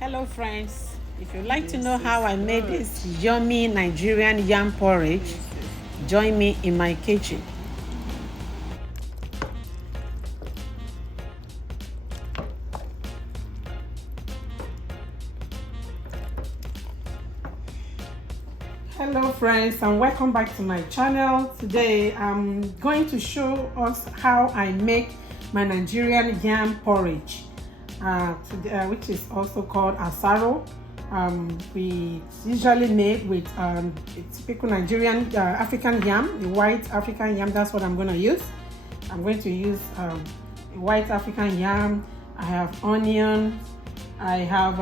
Hello friends, if you'd like to know how I made this yummy Nigerian yam porridge, join me in my kitchen. Hello friends, and welcome back to my channel. Today I'm going to show us how I make my Nigerian yam porridge, which is also called asaro. We usually made with a typical Nigerian African yam, the white African yam. That's what I'm going to use. I'm going to use a white African yam. I have onion, I have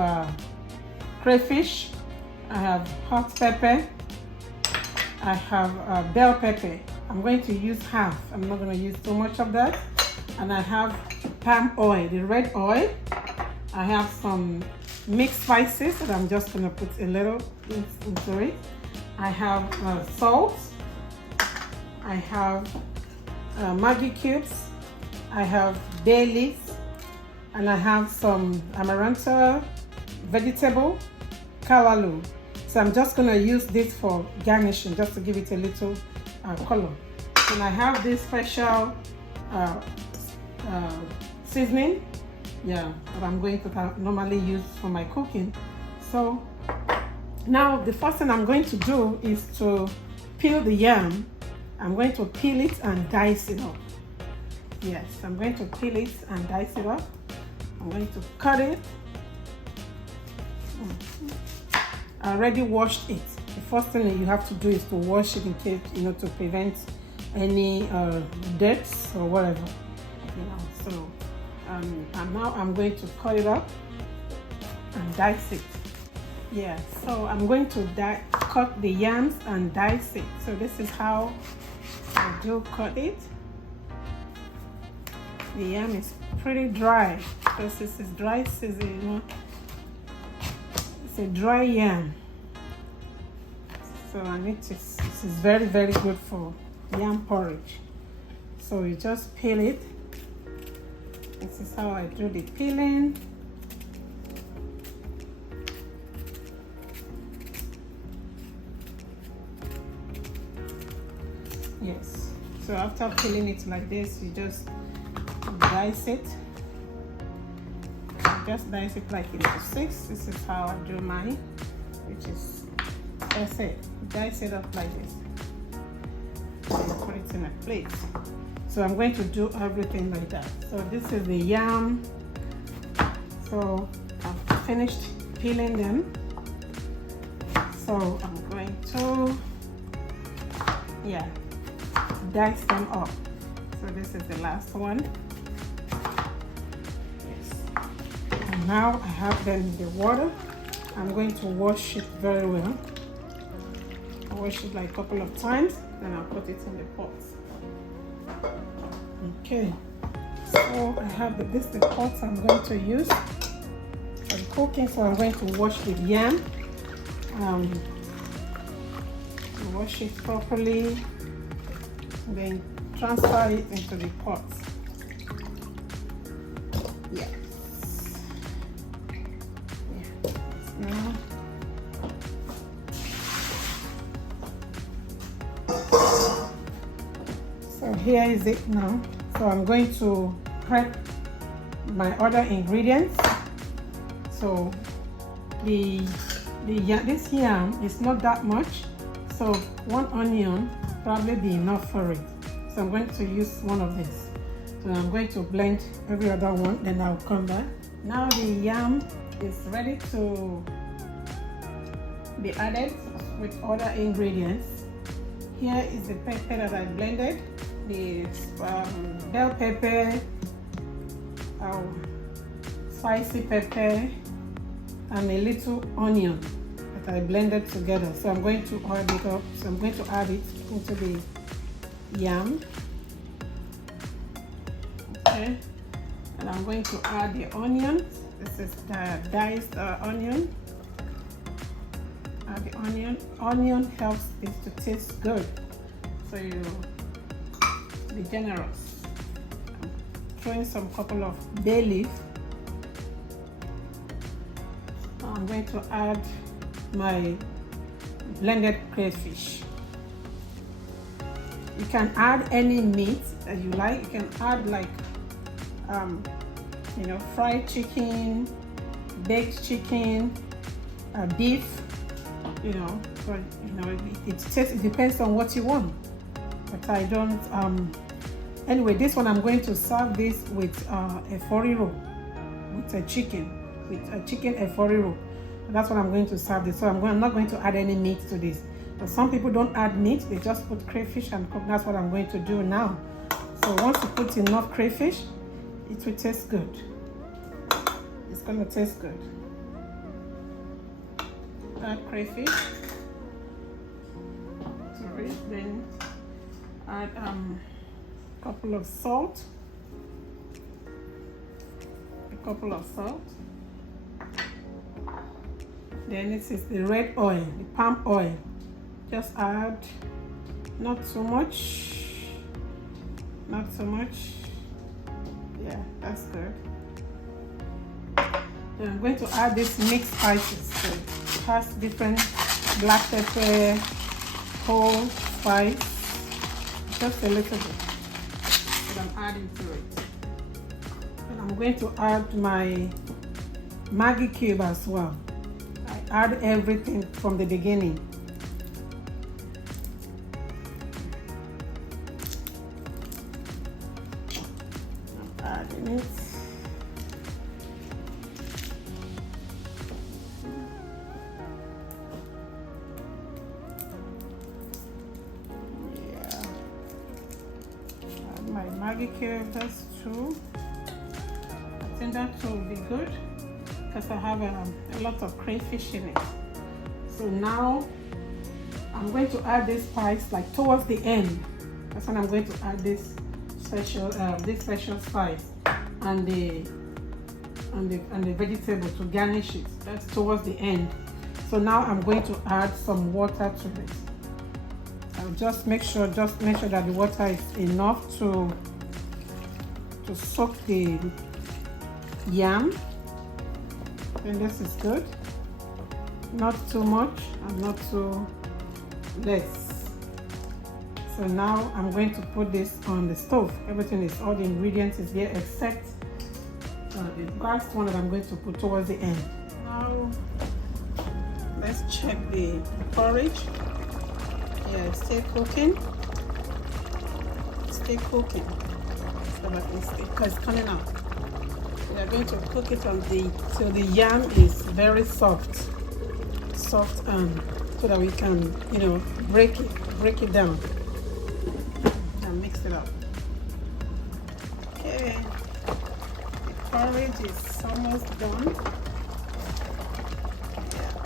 crayfish, I have hot pepper, I have bell pepper. I'm going to use half. I'm not going to use too much of that. And I have palm oil, the red oil. I have some mixed spices that I'm just going to put a little into it. I have salt. I have Maggi cubes. I have bay leaves. And I have some amaranth vegetable, callaloo. So I'm just going to use this for garnishing, just to give it a little color. And I have this special seasoning, that I'm going to normally use for my cooking. So now the first thing I'm going to do is to peel the yam. I'm going to peel it and dice it up. Yes, I'm going to peel it and dice it up. I'm going to cut it. I already washed it. The first thing that you have to do is to wash it in case, to prevent any debts or whatever. So and now I'm going to cut it up and dice it. So I'm going to cut the yams and dice it. So this is how I do cut it. The yam is pretty dry because this is dry season, It's a dry yam. So this is very, very good for yam porridge. So you just peel it. This is how I do the peeling. Yes. So after peeling it like this, you just dice it. Just dice it like into 6. This is how I do mine, which is, that's it. Dice it up like this. And put it in a plate. So I'm going to do everything like that. So this is the yam. So I've finished peeling them. So I'm going to, dice them up. So this is the last one. Yes. And now I have them in the water. I'm going to wash it very well. I wash it like a couple of times, then I'll put it in the pot. Okay, so I have the pot I'm going to use for cooking. So I'm going to wash the yam, wash it properly, then transfer it into the pot. Now so here is it now. So I'm going to prep my other ingredients. So this yam is not that much, so 1 onion probably be enough for it. So I'm going to use one of these. So I'm going to blend every other one, then I'll come back. Now the yam is ready to be added with other ingredients. Here is the pepper that I blended, the bell pepper, spicy pepper, and a little onion that I blended together. So I'm going to add it up. So I'm going to add it into the yam. Okay, and I'm going to add the onion. This is the diced onion. Add the onion. Onion helps it to taste good. So you be generous. I'm throwing some couple of bay leaf. I'm going to add my blended crayfish. You can add any meat that you like. You can add like you know, fried chicken, baked chicken, beef, you know, but you know, it depends on what you want. But I don't anyway, this one I'm going to serve this with a foriro, with a chicken efori. That's what I'm going to serve this. So I'm not going to add any meat to this. But some people don't add meat, they just put crayfish and cook. That's what I'm going to do now. So once you put enough crayfish, it will taste good. It's gonna taste good. Add crayfish to it, then add a couple of salt. Then this is the red oil, the palm oil. Just add not too much. Yeah, that's good. Then I'm going to add this mixed spices. So it has different black pepper, whole spice, just a little bit that I'm adding to it. And I'm going to add my Maggi cube as well. I add everything from the beginning. I'm adding it. My Maggi cube, that's 2. I think that will be good because I have a lot of crayfish in it. So now I'm going to add this spice like towards the end. That's when I'm going to add this special spice and the vegetable to garnish it. That's towards the end. So now I'm going to add some water to it. I'll just make sure that the water is enough to soak the yam. And this is good. Not too much and not too less. So now I'm going to put this on the stove. Everything is, all the ingredients is there except the last one that I'm going to put towards the end. Now let's check the porridge. Yeah, it's still cooking. So that it's coming out. We are going to cook it till the yam is very soft, and so that we can, you know, break it down and mix it up. Okay, the porridge is almost done.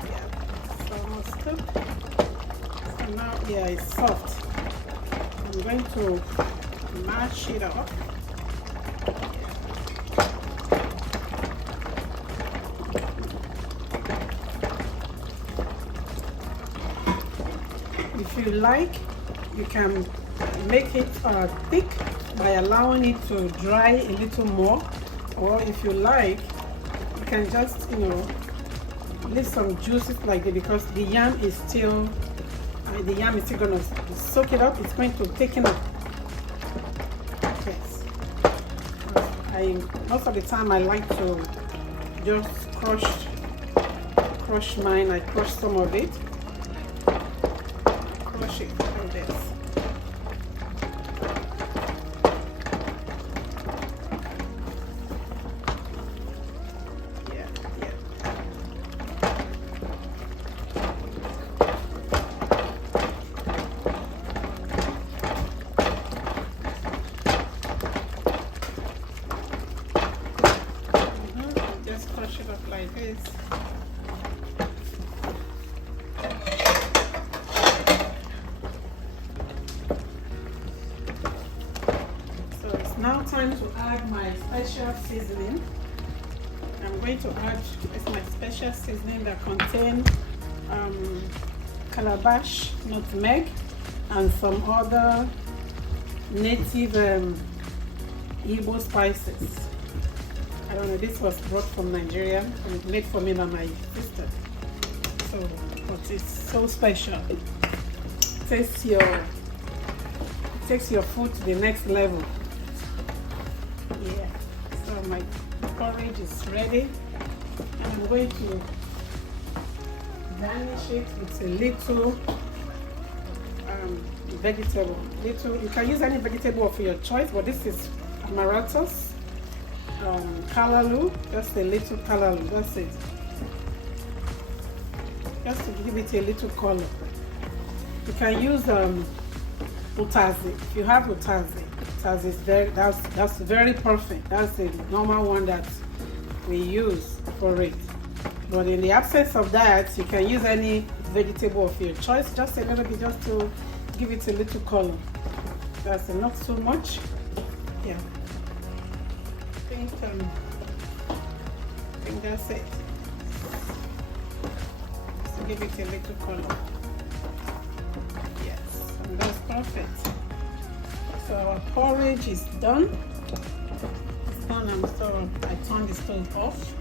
Yeah, it's almost cooked. So now, yeah, it's soft. I'm going to mash it up. If you like, you can make it thick by allowing it to dry a little more, or if you like, you can just, you know, leave some juices like it, because the yam is still going to soak it up. It's going to thicken up. Yes. Most of the time I like to just crush mine. I crush some of it. Crush it like this. Crush it up like this. So it's now time to add my special seasoning. I'm going to add my special seasoning that contains calabash, nutmeg, and some other native Igbo spices. I don't know, this was brought from Nigeria and made for me by my sister. So, but it's so special. It takes your food to the next level. Yeah. So my porridge is ready, and I'm going to garnish it with a little vegetable. You can use any vegetable of your choice, but this is amaranthus, callaloo, just a little callaloo, that's it. Just to give it a little color. You can use utazi. If you have utazi is that's very perfect. That's the normal one that we use for it. But in the absence of that, you can use any vegetable of your choice, just a little bit, just to give it a little color. That's not so much. Yeah. I think that's it. So give it a little color. Yes, and that's perfect. So our porridge is done. It's done, and so I turn the stove off.